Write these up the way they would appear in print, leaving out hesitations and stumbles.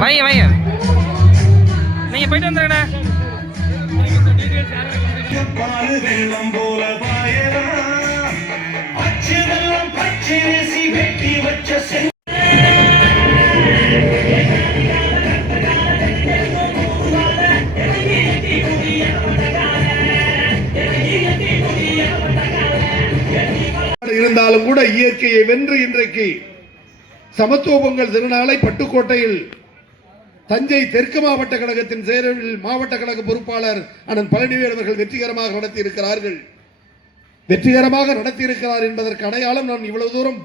வைங்க வைங்க, நீங்க போயிட்டு வந்துடுங்கண்ணா. இருந்தாலும் கூட இயற்கையை வென்று இன்றைக்கு சமத்துவ பொங்கல் திருநாளை பட்டுக்கோட்டையில் தஞ்சை தெற்கு மாவட்ட கழகத்தின் செயலில் மாவட்ட கழக பொறுப்பாளர் அண்ணன் பழனிவேல் அவர்கள் வெற்றிகரமாக நடத்தியிருக்கிறார்கள். வெற்றிகரமாக நடத்தியிருக்கிறார் என்பதற்கு அடையாளம் நான் இவ்வளவு தூரம்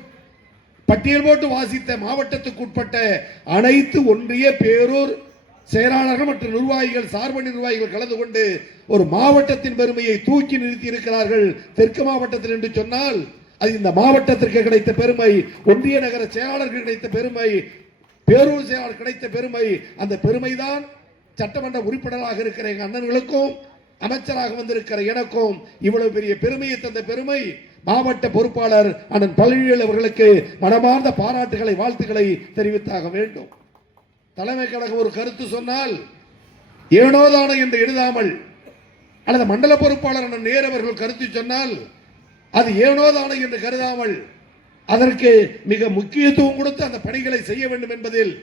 பட்டியல் போட்டு வாசித்த மாவட்டத்துக்குட்பட்ட அனைத்து ஒன்றிய பேரூர் செயலாளர்கள் மற்றும் நிர்வாகிகள் சார்பணி நிர்வாகிகள் கலந்து கொண்டு ஒரு மாவட்டத்தின் பெருமையை தூக்கி நிறுத்தி இருக்கிறார்கள். தெற்கு மாவட்டத்தில் என்று சொன்னால் அது இந்த மாவட்டத்திற்கு கிடைத்த பெருமை, ஒன்றிய நகர செயலாளர்கள் கிடைத்த பெருமை, பேரூர் செயலாளர் கிடைத்த பெருமை. அந்த பெருமைதான் சட்டமன்ற உறுப்பினராக இருக்கிற எங்க அண்ணன்களுக்கும் அமைச்சராக வந்திருக்கிற எனக்கும் இவ்வளவு பெரிய பெருமையை தந்த பெருமை மாவட்ட பொறுப்பாளர் அண்ணன் பழனிவேல் அவர்களுக்கு மனமார்ந்த பாராட்டுகளை வாழ்த்துக்களை தெரிவித்தாக வேண்டும். தலைமை கழகம் ஒரு கருத்து சொன்னால் ஏனோதான என்று எழுதாமல், அல்லது மண்டல பொறுப்பாளர் அண்ணன் நேரு அவர்கள் கருத்து சொன்னால் அது ஏனோதான என்று கருதாமல் அதற்கு மிக முக்கியத்துவம் கொடுத்து அந்த பணிகளை செய்ய வேண்டும் என்பதில்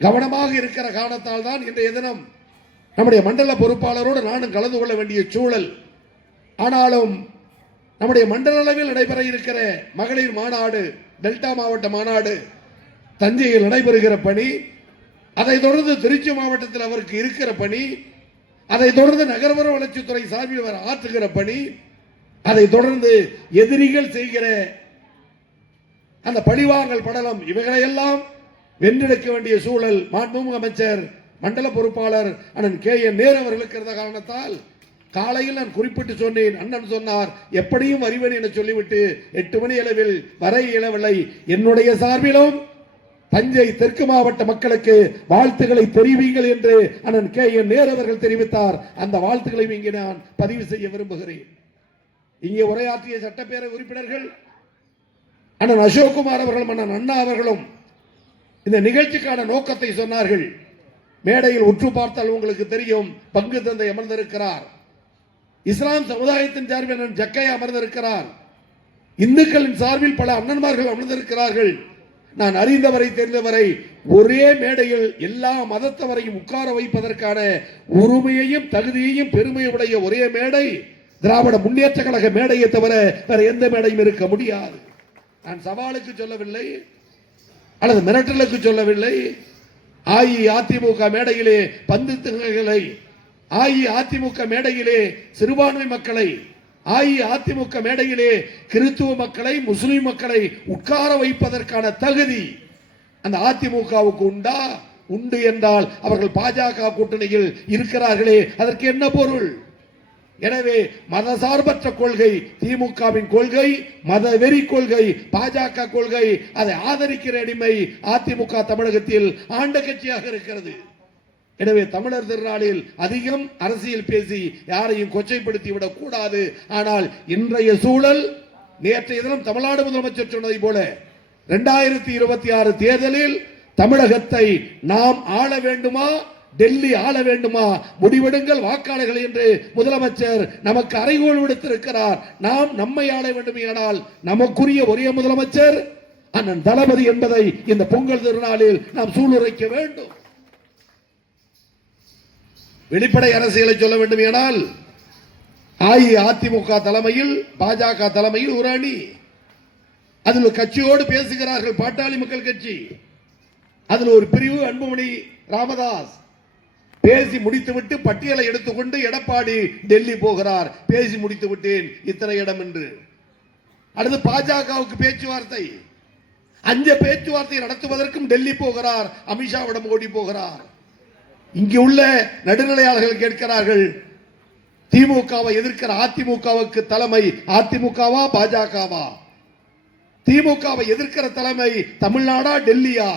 கவனமாக இருக்கிற காரணத்தால் தான் இன்றைய தினம் நம்முடைய மண்டல பொறுப்பாளரோடு நானும் கலந்து கொள்ள வேண்டிய சூழல். ஆனாலும் நம்முடைய மண்டல அளவில் நடைபெற இருக்கிற மகளிர் மாநாடு, டெல்டா மாவட்ட மாநாடு தஞ்சையில் நடைபெறுகிற பணி, அதை தொடர்ந்து திருச்சி மாவட்டத்தில் அவருக்கு இருக்கிற பணி, அதை தொடர்ந்து நகர்ப்புற வளர்ச்சித்துறை சார்பில் அவர் ஆற்றுகிற பணி, அதை தொடர்ந்து எதிரிகள் செய்கிற அந்த பழிவாங்கல் படலம், இவைகளையெல்லாம் வென்றெடுக்க வேண்டிய சூழல் மாண்புமிகு அமைச்சர் மண்டல பொறுப்பாளர் அண்ணன் KN நேரு அவர்களுக்கு இருந்த காரணத்தால் காலையில் நான் குறிப்பிட்டு சொன்னேன். அண்ணன் சொன்னார் எப்படியும் வருவேன் என சொல்லிவிட்டு 8 மணி அளவில் வர இயலவில்லை. என்னுடைய சார்பிலும் தஞ்சை தெற்கு மாவட்ட மக்களுக்கு வாழ்த்துக்களை தெரிவிங்கள் என்று அண்ணன் KN நேரு அவர்கள் தெரிவித்தார். அந்த வாழ்த்துக்களை இங்கே நான் பதிவு செய்ய விரும்புகிறேன். இங்கே உரையாற்றிய சட்டப்பேரவை உறுப்பினர்கள் அண்ணன் அசோக்குமார் அவர்களும் அண்ணன் அண்ணா அவர்களும் இந்த நிகழ்ச்சிக்கான நோக்கத்தை சொன்னார்கள். மேடையில் உற்று பார்த்தால் உங்களுக்கு தெரியும், பங்கு தந்தை அமர்ந்திருக்கிறார், இஸ்லாம் சமுதாயத்தின் சார்பில் அண்ணன் ஜக்கையா அமர்ந்திருக்கிறார், இந்துக்களின் சார்பில் பல அண்ணன்மார்கள் அமர்ந்திருக்கிறார்கள். நான் அறிந்தவரை தெரிந்தவரை ஒரே மேடையில் எல்லா மதத்தவரையும் உட்கார வைப்பதற்கான உரிமையையும் தகுதியையும் பெருமையுடைய ஒரே மேடை திராவிட முன்னேற்ற கழக மேடையை தவிர வேற எந்த மேடையும் இருக்க முடியாது. நான் சவாலுக்கு சொல்லவில்லை அல்லது மிரட்டலுக்கு சொல்லவில்லை. அஇஅதிமுக மேடையிலே பந்து திங்களை, அஇஅதிமுக மேடையிலே சிறுபான்மை மக்களை, அஇஅதிமுக மேடையிலே கிறிஸ்துவ மக்களை, முஸ்லிம் மக்களை உட்கார வைப்பதற்கான தகுதி அந்த அதிமுகவுக்கு உண்டா? உண்டு என்றால் அவர்கள் பாஜக கூட்டணியில் இருக்கிறார்களே, அதற்கு என்ன பொருள்? எனவே மதசார்பற்ற கொள்கை திமுகவின் கொள்கை, மதவெறி கொள்கை பாஜக கொள்கை. அதை ஆதரிக்கிற அடிமை அதிமுக தமிழகத்தில் ஆண்ட கட்சியாக இருக்கிறது. எனவே தமிழர் திருநாளில் அதிகம் அரசியல் பேசி யாரையும் கொச்சைப்படுத்தி விடக் கூடாது. ஆனால் இன்றைய சூழல், நேற்றைய தினம் தமிழ்நாடு முதலமைச்சர் சொன்னதை போல 2026 தேர்தலில் தமிழகத்தை நாம் ஆள வேண்டுமா, டெல்லி ஆள வேண்டுமா, முடிவெடுங்கள் வாக்காளர்கள் என்று முதலமைச்சர் நமக்கு அறைகோல் விடுத்திருக்கிறார். நாம் நம்மை ஆள வேண்டுமானால் நமக்குரிய ஒரே முதலமைச்சர் அண்ணன் தளபதி என்பதை இந்த பொங்கல் திருநாளில் நாம் சூளுரைக்க வேண்டும். வெளிப்படை அரசியலை சொல்ல வேண்டுமானால் அஇஅதிமுக தலைமையில், பாஜக தலைமையில் ஒரு அணி, அதில் கட்சியோடு பேசுகிறார்கள். பாட்டாளி மக்கள் கட்சி, அதில் ஒரு பிரிவு அன்புமணி ராமதாஸ் பேசி முடித்துவிட்டு பட்டியலை எடுத்துக்கொண்டு எடப்பாடி டெல்லி போகிறார். பேசி முடித்து விட்டேன் இத்தனை இடம் என்று. அடுத்து பாஜகவுக்கு பேச்சுவார்த்தை, அந்த பேச்சுவார்த்தை நடத்துவதற்கும் டெல்லி போகிறார். அமித்ஷாவிடம் ஓடி போகிறார். இங்கு உள்ள நடுநிலையாளர்கள் கேட்கிறார்கள், திமுகவை எதிர்க்கிற அதிமுகவுக்கு தலைமை அதிமுகவா பாஜகவா? திமுகவை எதிர்க்கிற தலைமை தமிழ்நாடா டெல்லியா?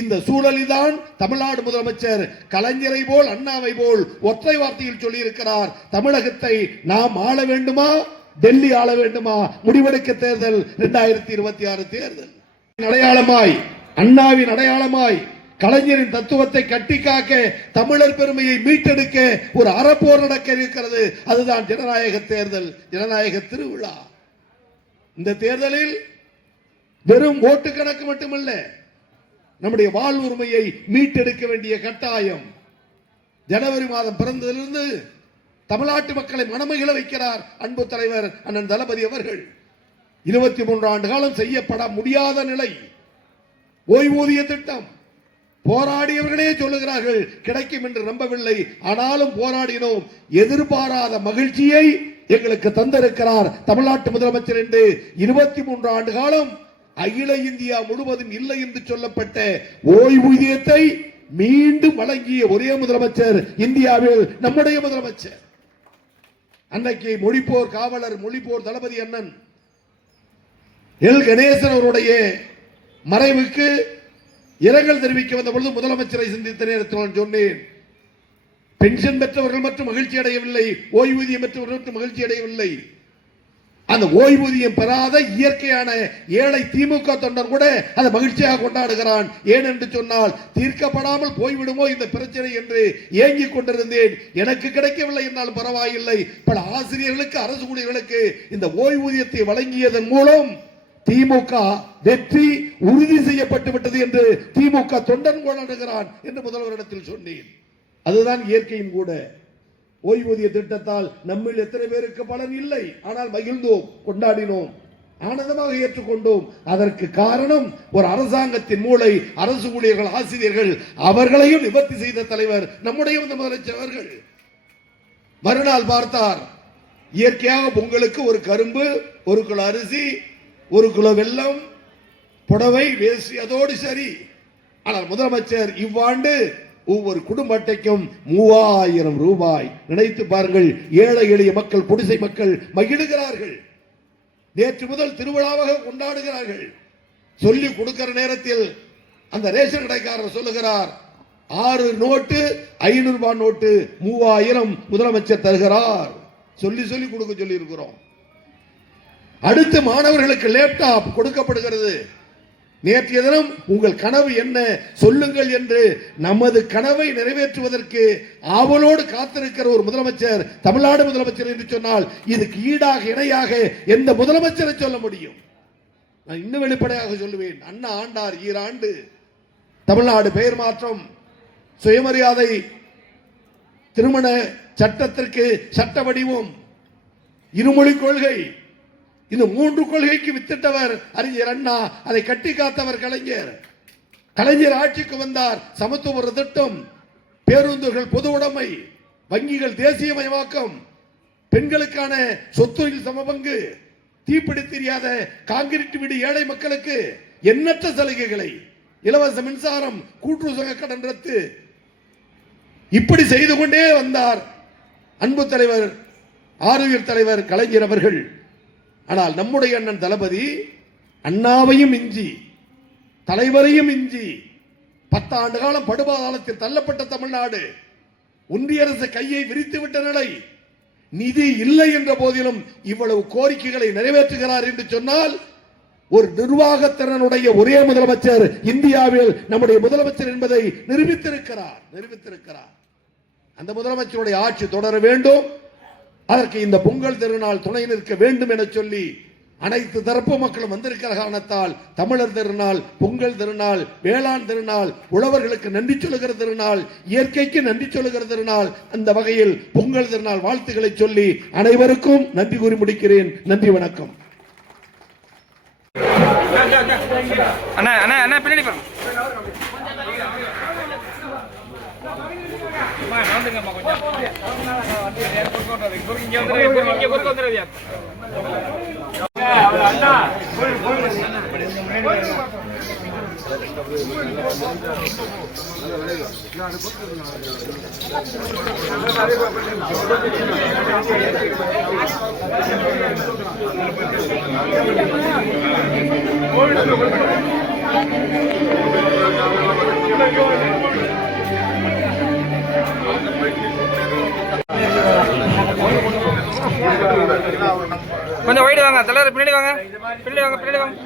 இந்த சூழலில் தான் தமிழ்நாடு முதலமைச்சர் கலைஞரை போல் அண்ணாவை போல் ஒற்றை வார்த்தையில் சொல்லியிருக்கிறார், தமிழகத்தை நாம் ஆள வேண்டுமா, டெல்லி ஆள வேண்டுமா, முடிவெடுக்க தேர்தல் 2026 தேர்தல். அடையாளமாய், அண்ணாவின் அடையாளமாய், கலைஞரின் தத்துவத்தை கட்டி காக்க, தமிழர் பெருமையை மீட்டெடுக்க ஒரு அறப்போர் நடக்க இருக்கிறது. அதுதான் ஜனநாயக தேர்தல், ஜனநாயக திருவிழா. இந்த தேர்தலில் வெறும் ஓட்டு கணக்கு மட்டுமல்ல, நம்முடைய வாழ்வுரிமையை மீட்டெடுக்க வேண்டிய கட்டாயம். ஜனவரி மாதம் பிறந்ததிலிருந்து தமிழ்நாட்டு மக்களை மனமகிழ வைக்கிறார் அன்பு தலைவர் அண்ணன் தளபதி அவர்கள். 23 ஆண்டு காலம் செய்யப்பட முடியாத நிலை ஓய்வூதிய திட்டம். போராடியவர்களே சொல்லுகிறார்கள் கிடைக்கும் என்று நம்பவில்லை, ஆனாலும் போராடினோம். எதிர்பாராத மகிழ்ச்சியை எங்களுக்கு தந்திருக்கிறார் தமிழ்நாட்டு முதலமைச்சர் என்று 23 ஆண்டு காலம் அகில இந்தியா முழுவதும் இல்லை என்று சொல்லப்பட்ட ஓய்வூதியத்தை மீண்டும் வழங்கிய ஒரே முதலமைச்சர் இந்தியாவில் நம்முடைய முதலமைச்சர். அன்னைக்கு மொழிப்போர் காவலர், மொழிப்போர் தளபதி அண்ணன் எல் கணேசன் அவருடைய மறைவுக்கு இரங்கல் தெரிவிக்க வந்த பொழுது முதலமைச்சரை சந்தித்த நேரத்தில் சொன்னேன், பென்ஷன் பெற்றவர்கள் மட்டும் மகிழ்ச்சி அடையவில்லை, ஓய்வூதியம் பெற்றவர்கள் மட்டும் மகிழ்ச்சி அடையவில்லை, அந்த ஓய்வூதியம் பெறாத இயற்கையான ஏழை திமுக தொண்டர் கூட அதை மகிழ்ச்சியாக கொண்டாடுகிறான். ஏன் என்று சொன்னால், தீர்க்கப்படாமல் போய்விடுமோ இந்த பிரச்சனை என்று ஏங்கிக் கொண்டிருந்தேன். எனக்கு கிடைக்கவில்லை என்றாலும் பரவாயில்லை, பல ஆசிரியர்களுக்கு, அரசு ஊழியர்களுக்கு இந்த ஓய்வூதியத்தை வழங்கியதன் மூலம் திமுக வெற்றி உறுதி செய்யப்பட்டு விட்டது என்று திமுக தொண்டன் கொண்டாடுகிறான் என்று முதல்வரிடத்தில் சொன்னேன். அதுதான் இயற்கையும் கூட. ஓய்வூதிய திட்டத்தால் நம்மில் எத்தனை பேருக்கு பலன் இல்லை, ஆனால் மகிழ்ந்தோம், கொண்டாடினோம், ஆனந்தமாக ஏற்றுக்கொண்டோம். அதற்கு காரணம் ஒரு அரசாங்கத்தின் மூளை, அரசு ஊழியர்கள், ஆசிரியர்கள், அவர்களையும் நிவர்த்தி செய்த தலைவர் நம்முடைய முதலமைச்சர் அவர்கள். மறுநாள் பார்த்தார், இயற்கையாக பொங்கலுக்கு ஒரு கரும்பு, ஒரு கிலோ அரிசி, ஒரு கிலோ வெல்லம், புடவை, வேஷ்டி, அதோடு சரி. ஆனால் முதலமைச்சர் இவ்வாண்டு ஒவ்வொரு குடும்ப அட்டைக்கும் 3000 ரூபாய். நினைத்து பாருங்கள், ஏழை எளிய மக்கள், குடிசை மக்கள் மகிழுகிறார்கள். நேற்று முதல் திருவிழாவாக கொண்டாடுகிறார்கள். சொல்லி கொடுக்கிற நேரத்தில் அந்த ரேஷன் கடைக்காரர் சொல்லுகிறார், 6 நோட்டு 500 ரூபாய் நோட்டு 3000 முதலமைச்சர் தருகிறார். சொல்லி சொல்லி கொடுக்க சொல்லி இருக்கிறோம். அடுத்து மாணவர்களுக்கு லேப்டாப் கொடுக்கப்படுகிறது. நேற்றைய தினம் உங்கள் கனவு என்ன சொல்லுங்கள் என்று நமது கனவை நிறைவேற்றுவதற்கு ஆவலோடு காத்திருக்கிற ஒரு முதலமைச்சர் தமிழ்நாடு முதலமைச்சர் என்று சொன்னால், இதுக்கு ஈடாக இணையாக எந்த முதலமைச்சரை சொல்ல முடியும்? நான் இன்னும் வெளிப்படையாக சொல்லுவேன், அண்ணா ஆண்டார் ஈராண்டு, தமிழ்நாடு பெயர் மாற்றம், சுயமரியாதை, திருமண சட்டத்திற்கு சட்ட வடிவம், இருமொழி கொள்கை, இந்த 3 கொள்கைக்கு வித்திட்டவர் அறிஞர் அண்ணா. அதை கட்டி காத்தவர் கலைஞர். கலைஞர் ஆட்சிக்கு வந்தார். சமத்துவ திட்டம், பேருந்துகள் பொது உடைமை, வங்கிகள் தேசியமயமாக்கம், பெண்களுக்கான சொத்துரில் சமபங்கு, தீப்பிடி தெரியாத காங்கிரீட் வீடு ஏழை மக்களுக்கு எண்ணற்ற சலுகைகளை, இலவச மின்சாரம், கூட்டுறவு சங்க கடன் ரத்து, இப்படி செய்து கொண்டே வந்தார் அன்பு தலைவர், ஆரோக்கிய தலைவர் கலைஞர் அவர்கள். ஆனால் நம்முடைய அண்ணன் தளபதி அண்ணாவையும் இஞ்சி, தலைவரையும் இஞ்சி, 10 ஆண்டு காலம் படுபாதாளத்தில் தள்ளப்பட்ட தமிழ்நாடு, ஒன்றிய அரசு கையை விரித்துவிட்ட நிலை, நிதி இல்லை என்ற போதிலும் இவ்வளவு கோரிக்கைகளை நிறைவேற்றுகிறார் என்று சொன்னால், ஒரு நிர்வாகத்திறனுடைய ஒரே முதலமைச்சர் இந்தியாவில் நம்முடைய முதலமைச்சர் என்பதை நிரூபித்திருக்கிறார். அந்த முதலமைச்சருடைய ஆட்சி தொடர வேண்டும். அதற்கு இந்த பொங்கல் திருநாள் துணை நிற்க வேண்டும் என சொல்லி அனைத்து தரப்பு மக்களும் வந்திருக்கிற காரணத்தால் தமிழர் திருநாள், பொங்கல் திருநாள், வேளாண் திருநாள், உழவர்களுக்கு நன்றி சொல்லுகிற திருநாள், இயற்கைக்கு நன்றி சொல்லுகிற திருநாள். அந்த வகையில் பொங்கல் திருநாள் வாழ்த்துக்களை சொல்லி அனைவருக்கும் நன்றி கூறி முடிக்கிறேன். நன்றி, வணக்கம். அண்ணா அண்ணா அண்ணா பின்னாடி பாருங்க. வந்துங்கம்மா கொஞ்சம் இங்க வந்துடுறது அண்ணா. கொஞ்சம் வைடு வாங்க தலைவர், பின்னாடி வாங்க, பின்னாடி வாங்க.